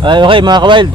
Ay, okay mga ka-wild.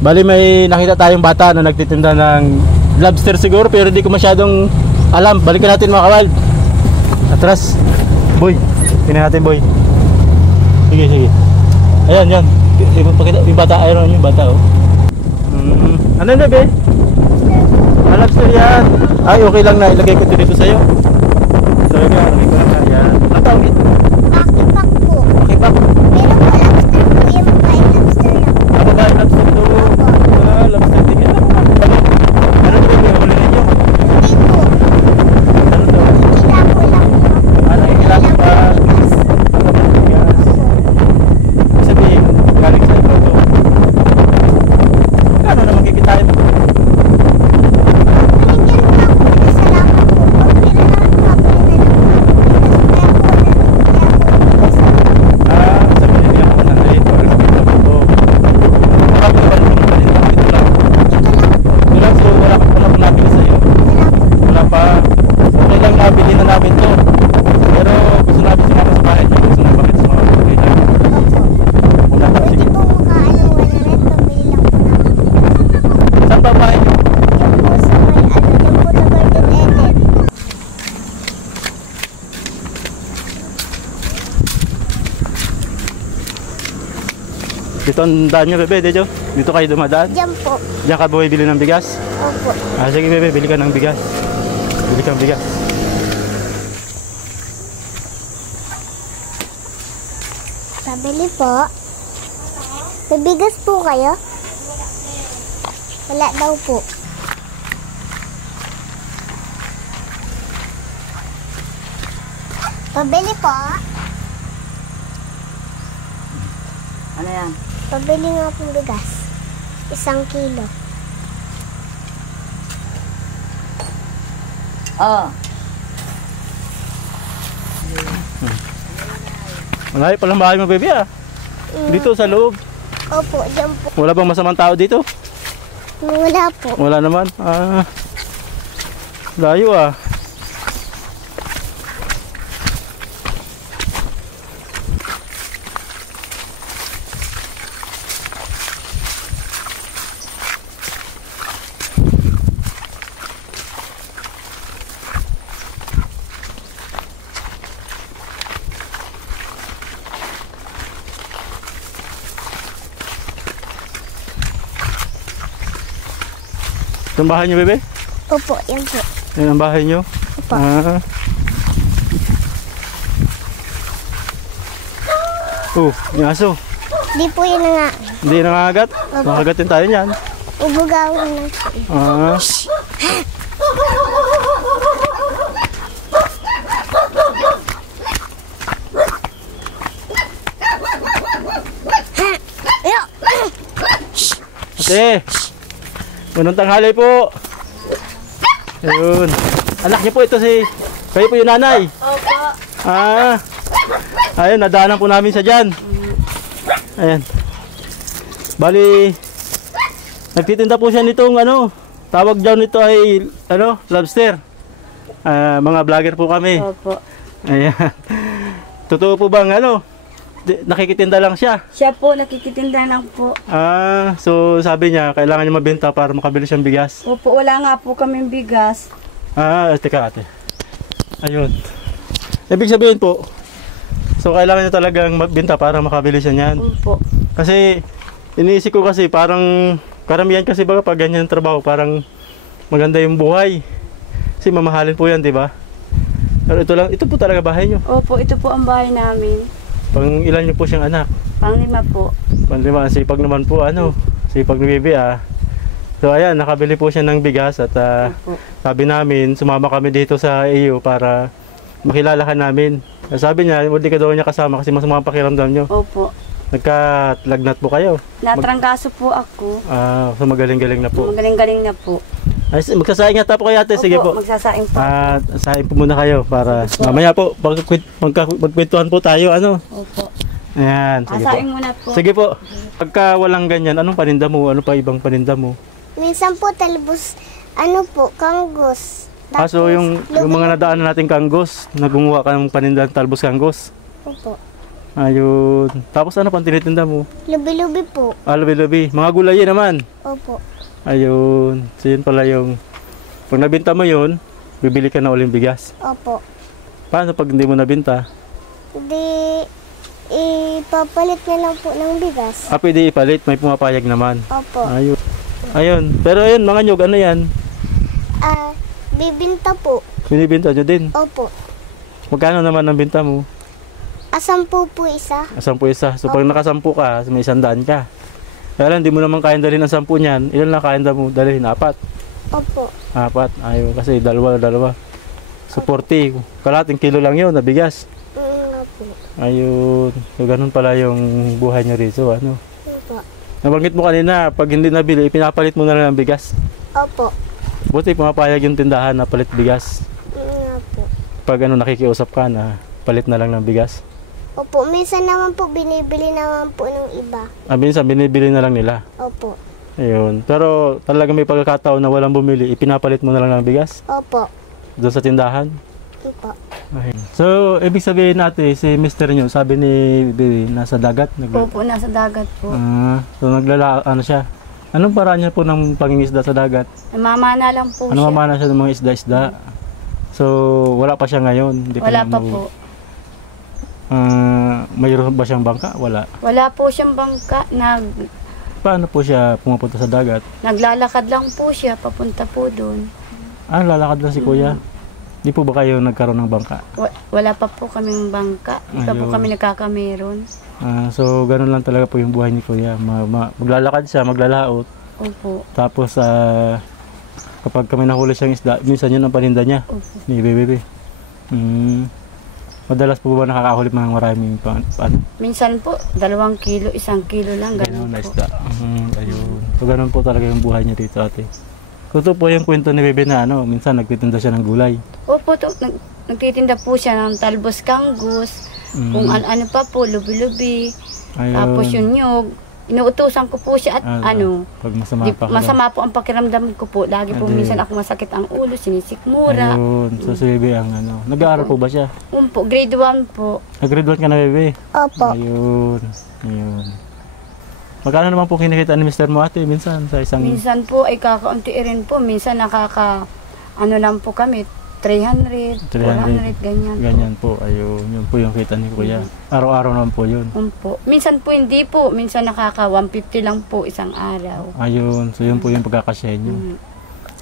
Bali may nakita tayong bata na nagtitinda ng lobster siguro, pero hindi ko masyadong alam. Balikan natin mga ka-wild. Atras. Boy, tingnan natin boy. Sige, sige. Ayan, yan. Yung bata, ayun yung bata oh. Ano na be? Lobster yan. Ay, okay lang na ilagay ko dito sa'yo. So, yan, ilagay ko lang na yan. Ang tawag ito? Pakipak po. Pakipak? Pero po, lobster po yung babae lobster lang. Babae lobster to. Lobster tingin lang. Ano ito yung huli ninyo? Hindi po. Ano to? Kilabo lang po. Ano yung kilabo pa? Sabihin, galing sa ito to. Kano naman kikitain mo? Dito ang daan nyo, bebe, dito. Dito kayo dumadaan. Diyan po. Diyan ka bumibili ng bigas? Opo. Sige, bebe, bili ka ng bigas. Bili ka ng bigas. Pabili po. Bibigas po kayo? Wala daw po. Pabili po. Ano yan? Pabili nga pong bigas. 1 kilo. Oo. Malayo palang bahay mo, bebe, ah. Dito sa loob. Opo, diyan po. Wala bang masamang tao dito? Wala po. Wala naman. Layo ah. Itong bahay nyo, bebe? Opo, yan po. Yan ang bahay nyo? Opo. Yung aso. Di po yun nga. Hindi nangangagat? Nakagatin tayo niyan. Ubugawin lang. Ate! Manong tanghali po. Ayun. Anak niyo po ito si... Kayo po yung nanay. Opo. Ayun, nadaanan po namin sa dyan. Ayan. Bali, nagtitinda po siya nitong ano, tawag dyan nito ay ano, lobster. Mga vlogger po kami. Opo. Ayan. Totoo po bang ano, nakikitinda lang siya? Siya po, nakikitinda lang po. So sabi niya, kailangan niya mabenta para makabili siyang bigas. Opo, wala nga po kaming bigas. Teka ate. Ayun. Ibig sabihin po, so kailangan niya talagang magbenta para makabili siya niyan. Opo. Kasi, iniisip ko kasi parang, karamihan kasi baga pag ganyan trabaho, parang maganda yung buhay. Kasi mamahalin po yan, di ba? Pero ito po talaga bahay niyo. Opo, ito po ang bahay namin. Pang ilan niyo po siyang anak? Pang-5 po. Pang-5, sipag naman po ano, sipag ni Bibi ah. So ayan, nakabili po siya ng bigas at sabi namin, sumama kami dito sa iyo para makilala ka namin. Sabi niya, hindi ka daw niya kasama kasi masama ang pakiramdam niyo. Opo. Nagkalagnat po kayo? Natrangkaso po ako. So magaling-galing na po. Magaling-galing na po. Ay, magsasaing nga po kayo ate, sige po. Magsasaing po. Saing po muna kayo para mamaya po, magkwentuhan po tayo, ano? Opo. Ayan, sige Saing po. muna po. Sige po, pagka walang ganyan, anong paninda mo? Ano pa ibang paninda mo? Minsan po talbos, ano po, kanggos. So yung mga nadaanan nating kanggos, nagunguha ka ng paninda ng talbos kanggos? Opo. Ayun. Tapos ano pang tinitinda mo? Lubi-lubi po. Lubi-lubi. Mga gulay yun naman. Opo. Ayun. So yun pala yung... Pag nabinta mo yun, bibili ka na uling bigas. Opo. Paano pag hindi mo nabinta? Di, ipapalit na lang po ng bigas. Pwede ipalit. May pumapayag naman. Opo. Ayun. Ayun. Pero ayun, mga nyog, ano yan? Bibinta po. Binibinta nyo din. Opo. Magkano naman ang binta mo? 10 po isa. 10 isa. So pag nakasampu ka, may 100 ka. Kaya lang, hindi mo naman kayang dalhin ang 10 niyan. Ilan lang kayang mo dalhin? 4. Opo. 4. Ayun, kasi dalawa. So 40. Kalating kilo lang yun, na bigas. Opo. Ayun. So ganun pala yung buhay nyo rito. Ano? Opo. Nabanggit mo kanina, pag hindi nabili, pinapalit mo na lang ang bigas. Opo. Buti pumapayag yung tindahan na palit bigas. Opo. Pag nakikiusap ka na palit na lang ng bigas. Opo, minsan naman po binibili naman po ng iba. Minsan binibili na lang nila. Opo. Ayun. Pero talaga may pagkakataon na walang bumili, ipinapalit mo na lang ng bigas Opo. doon sa tindahan. Opo. Okay. So, ibig sabihin natin, si Mr. nyo, sabi ni Bibi, nasa dagat? Opo, nasa dagat po. So, siya? Anong paraan niya po ng pangingisda sa dagat? Namamana lang po siya. Mamana siya ng mga isda-isda? So, wala pa siya ngayon? Hindi Wala na pa po. Mayroon ba siyang bangka? Wala. Wala po siyang bangka. Paano po siya pumapunta sa dagat? Naglalakad lang po siya, papunta po doon. Lalakad lang si Kuya? Di po ba kayo nagkaroon ng bangka? Wala pa po kaming bangka. Di pa po Ayun. kami nagkakameron. So, ganun lang talaga po yung buhay ni Kuya. Maglalakad siya, maglalaot. Opo. Tapos, kapag kami nahuli siyang isda, minsan yun ang paninda niya. Opo. Ni Bebe. Madalas po ba nakakahuli mga maraming ano? Minsan po, 2 kilo, 1 kilo lang. Ganun Ganun na po. isda. Ayun. So, ganun po talaga yung buhay niya dito, ate. Ito po yung kwento ni Bebe na minsan nagtitinda siya ng gulay. Opo, nagtitinda po siya ng talbos kanggus, kung ano pa po, lubi-lubi. Ayun. Tapos yung nyog. Inuutusan ko po siya at Pag masama pa ka masama po ang pakiramdam ko po. Lagi po minsan ako masakit ang ulo, sinisikmura. Ayun. So, si Bebe ang nag-aaral po ba siya? Po, grade 1 po. Nag-grade 1 ka na, Bebe? Opo. Ayun. Magkano naman po kinikita ni Mr. mo, ate, minsan sa isang... Minsan po ay kakaunti rin po. Minsan ano lang po kami, 300, 400, ganyan. Ganyan po. Ayun. Yun po yung kita ni Kuya. Araw-araw naman po yun. Po. Minsan po hindi po. Minsan 150 lang po isang araw. Ayun. So yun po yung pagkakasya nyo.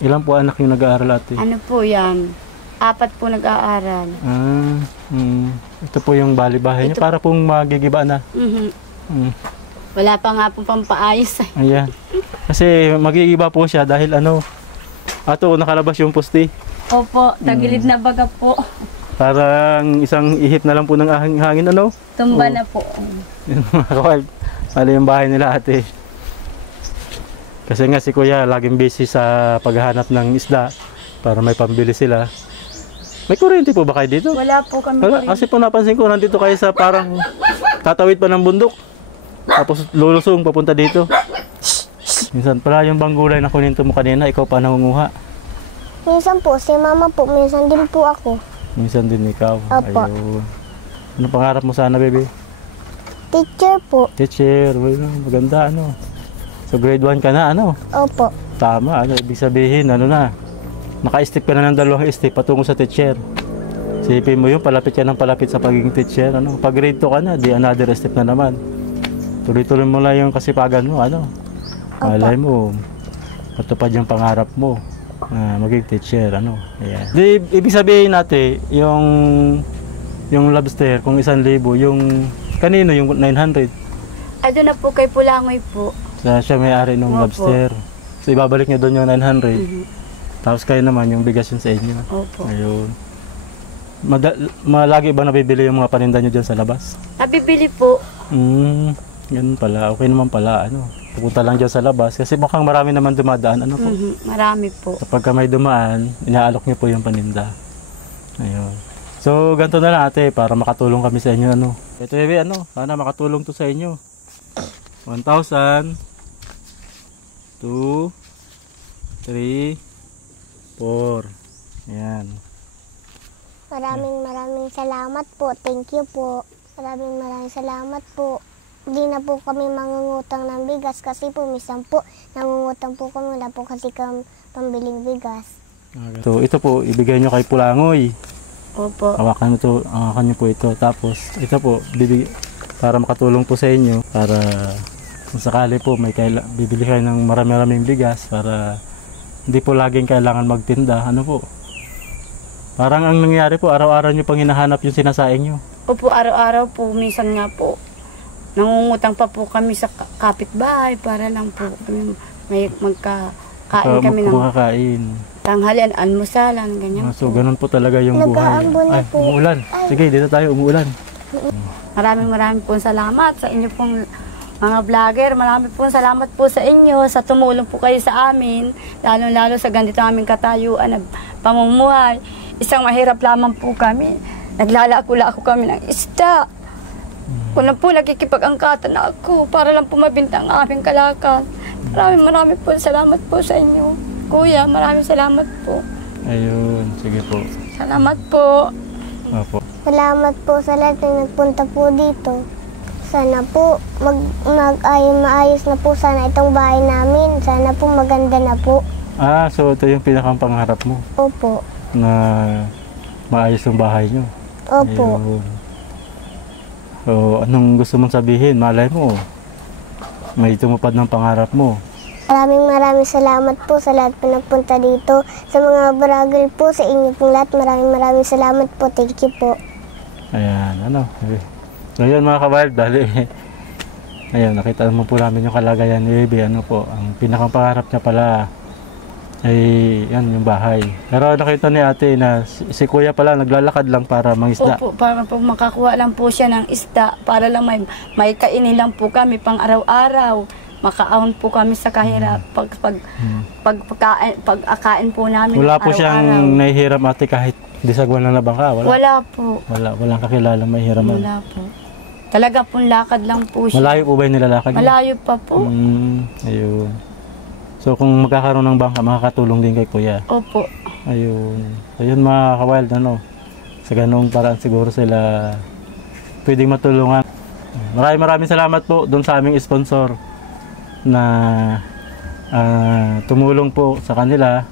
Ilan po anak yung nag-aaral, ate? Ano po yan? 4 po nag-aaral. Ito po yung bali-bahay niya. Para pong magigiba na. Wala pa nga po pampaayos. Ayan. Kasi magigiba po siya dahil nakalabas yung poste. Opo, tagilid na baga po. Parang isang ihip na lang po ng hangin, Tumba na po. Yun mga kawal. Mali yung bahay nila, ate. Kasi nga si Kuya laging busy sa paghahanap ng isda para may pambili sila. May kuryente po ba kayo dito? Wala po kami. Kasi po napansin ko nandito kayo sa parang tatawid pa ng bundok. Tapos lulusong papunta dito. Minsan pala yung banggulay na kuninto mo kanina, ikaw pa nangunguha. Minsan po, si mama po, minsan din po ako. Minsan din ikaw. Opo. Ayun. Ano pangarap mo sana, Bebe? Teacher po. Teacher, maganda So grade 1 ka na, Opo. Tama, ibig sabihin, naka-step ka na ng 2 step patungo sa teacher. Sipin mo yun, palapit ka ng palapit sa pagiging teacher, Pag grade 2 ka na, di another step na naman. Tuloy-tuloy mo lang yung kasipagan mo, Malay mo, matupad yung pangarap mo. Maging teacher, Ayan. Di, ibig sabihin natin, yung lobster, kung 1,000, yung kanino, yung 900. Doon na po kay Pulangoy po. Siya may-ari ng Opo. lobster. So ibabalik niya doon yung 900. Tapos kayo naman, yung bigas yun sa inyo. Opo. Ayun. Malagi ba nabibili yung mga paninda nyo dyan sa labas? Nabibili po. Ganun pala. Okay naman pala, Pupunta lang dyan sa labas. Kasi mukhang marami naman dumadaan, po. Marami po. Kapag may dumaan, inaalok niyo po yung paninda. Ayun. So, ganito na lang, ate, para makatulong kami sa inyo, Ito, Bebe, sana makatulong to sa inyo. 1,000, 2, 3, 4. Ayan. Maraming salamat po. Thank you po. Maraming salamat po. Hindi na po kami mangungutang ng bigas kasi po minsan po nangungutang po kami, wala po kasi pambiling bigas. So ito po, ibigay nyo kay Pulangoy. Opo. Hawakan nyo po ito. Tapos ito po, para makatulong po sa inyo, para kung sakali po bibili kayo ng marami-raming bigas para hindi po laging kailangan magtinda. Ano po? Parang ang nangyari po, araw-araw nyo pang hinahanap yung sinasaing nyo. Opo, araw-araw po. Minsan nga po, nangungutang pa po kami sa kapitbahay para lang po kami magkakain kami ng makakain. Tanghalian, almusalan, ganyan So, po. ganun po talaga yung buhay. Nag-aambon na po. Umuulan. Sige, dito tayo, umuulan. Maraming pong salamat sa inyo pong mga vlogger. Maraming pong salamat po sa inyo sa tumulong po kayo sa amin. Lalo-lalo sa ganito aming katayuan, pamumuhay. Isang mahirap lamang po kami. Naglalako-lako kami ng isda. Kung po nagkikipag-angkatan ako para lang po mabinta ang aming kalakal. Maraming po salamat po sa inyo. Kuya, maraming salamat po. Ayun, sige po. Salamat po. Opo. Salamat po sa lahat na nagpunta po dito. Sana po maayos na po sana itong bahay namin. Sana po maganda na po. So ito yung pinakang pangarap mo Opo. na maayos yung bahay nyo. Opo. Ayun. So anong gusto mong sabihin? Malay mo, may tumupad ng pangarap mo. Maraming salamat po sa lahat po nagpunta dito. Sa mga barangay po, sa inyo pong lahat, maraming salamat po. Thank you po. Ayan, ano. So yun mga kabarb, dali. Ayun, nakita mo po namin yung kalagayan ni Baby. Ano po, ang pinakang pangarap niya pala ay yan, yung bahay. Pero nakita ni ate na si kuya pala naglalakad lang para mangisda. Opo, para po makakuha lang po siya ng isda. Para lang may kainin lang po kami pang araw-araw. Makaahon po kami sa kahirap pag-akain po namin. Wala po siyang nahihiram ate kahit disagwan na bangka? Wala po. Walang kakilala mahihiram. Wala po. Talaga pong lakad lang po siya. Malayo po ba yung nilalakad niya? Malayo pa po. Ayun. So kung magkakaroon ng bangka, makakatulong din kay kuya. Opo. Ayun. Ayun mga kawild, ano. Sa ganoong paraan siguro sila pwedeng matulungan. Maraming salamat po doon sa aming sponsor na tumulong po sa kanila.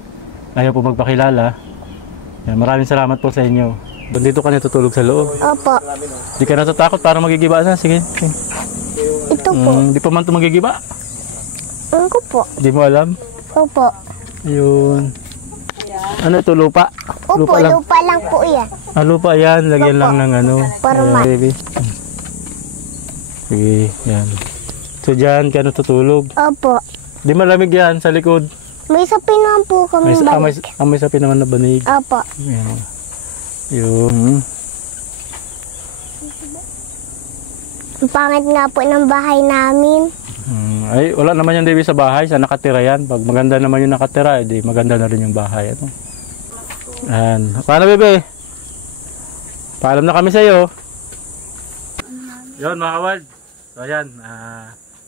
Ayaw po magpakilala. Maraming salamat po sa inyo. Dito ka natutulog sa loob. Opo. Di ka natatakot para magigiba na? Sige. Ito po. Di pa man ito magigiba? Ano po? Di mo alam? Opo. Ayun. Ano ito, lupa? Opo, lupa lang po yan. Lupa yan. Lagyan lang ng ano. Parma. Baby. Sige, yan. So dyan ka natutulog. Opo. Di malamig yan sa likod. May sapin naman po kami balik. May sapi naman na banig. Opo. Yan. Yun. Ang pangit nga po ng bahay namin. Ay, wala naman yung Debbie sa bahay. Sa nakatira yan. Pag maganda naman yung nakatira, edi maganda na rin yung bahay. Ano? Yan. Paano, bebe? Paalam na kami sa iyo. Yun, mga kawad. So, ayan.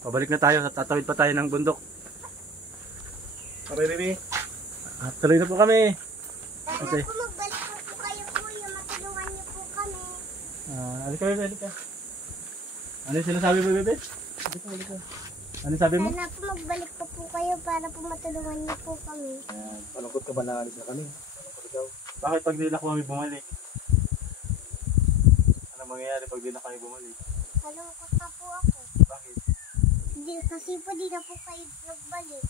Pabalik na tayo. Tatawid pa tayo ng bundok. Okay, bebe? Tuloy na po kami. Okay. Kung magbalik po kayo kuya, matulungan niyo po kami. Halika, bebe. Halika. Ano yung sinasabi mo, bebe? Halika. Ano sabi mo? Sana po magbalik pa po kayo para po matulungan niyo po kami. Palungkot ka ba na alis na kami? Bakit pag di na kami bumalik? Ano mangyayari pag di na kami bumalik? Malungkot pa po ako. Bakit? Hindi, kasi po di na po kayo nagbalik.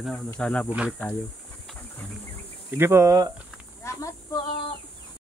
Ayun. Sana bumalik tayo. Sige po. Salamat po.